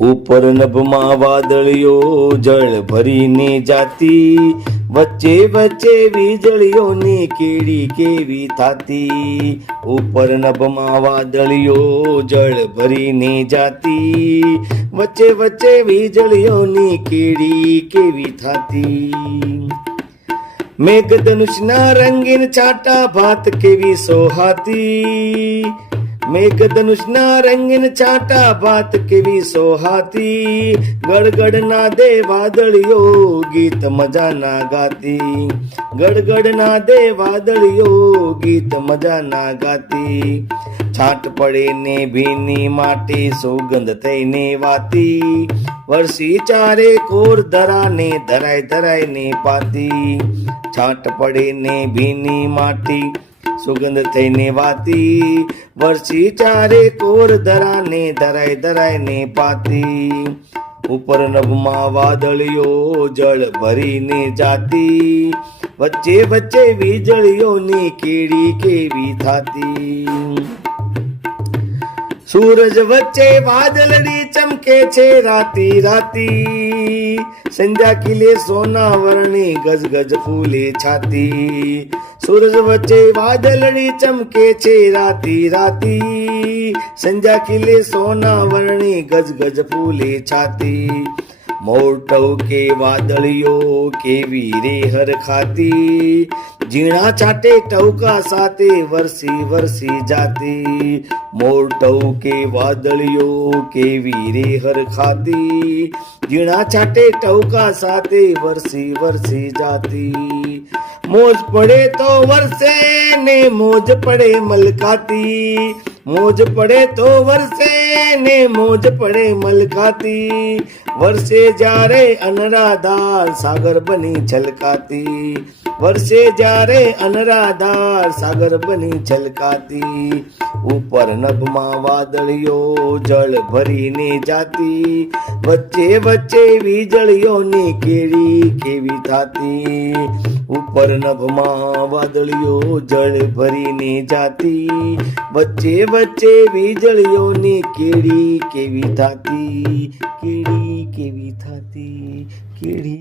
ઉપર નભમાં વાદળીઓ, જળ ભરીને જાતી. વચ્ચે વચ્ચે વીજળીઓની કેળી કેવી થાતી. ઉપર નભમાં વાદળીઓ, જળ ભરીને જાતી. વચ્ચે વચ્ચે વીજળીઓની કેળી કેવી થાતી. મેઘધનુષના રંગીન છાટા ભાત કેવી સોહાતી. મેઘધનુષના રંગીન છાટા ભાત કેવી સોહાતી. ગડગડના દે વાદળીઓ ગીત મજાના ગાતી. ગડગડના દે વાદળીઓ ગીત મજાના ગાતી. છાટ પડે ને ભીની માટી સુગંધ થઈને વાતી. વરસી ચારે કોર ધરાને ધરાય ધરાય ને પાતી. છાટ પડે ને ભીની માટી સુગંધ થઈને વાતી, વરસી ચારે કોર ધરાને, ધરાય ધરાય ને પાતી. ઉપર નભમાં વાદળીઓ જળ ભરીને જાતી. વચ્ચે વચ્ચે વીજળીઓની કેડી કેવી થાતી. સૂરજ વચ્ચે વાદળડી ચમકે છે રાતી રાતી. સંધ્યા કિલે સોના વરણી ગજ ગજ ફૂલે છાતી. સૂરજ વચ્ચે વાદળડી ચમકે છે રાતી રાતી. સંધ્યા કિલે સોના વરણી ગજ ગજ ફૂલે છાતી. મોટવ કે વાદળીઓ કેવી રે હર ખાતી? ઝીણા ચાટે ટવકા સાથે, વરસી વરસી જાતી. મોટવ કે વાદળીઓ કેવી રે હર ખાતી? ઝીણા ચાટે ટવકા સાથે, વરસી વરસી જાતી. મોજ પડે તો વરસે ને મોજ પડે મલકાતી. મોજ પડે તો વરસે ને મોજ પડે મલકાતી. વરસે જ્યારે અનરાધાર સાગર બની છલકાતી. વરસે જ્યારે અનરાધાર સાગર બની છલકાતી. ઉપર નભમાં વાદળીઓ જળ ભરીને જાતી. વચ્ચે વચ્ચે વીજળીઓની કેળી કેવી થાતી. ઉપર નભમાં વાદળીઓ જળ ભરીને જાતી. વચ્ચે વચ્ચે વીજળીઓની કેળી કેવી થાતી? કેળી કેવી થાતી? કેળી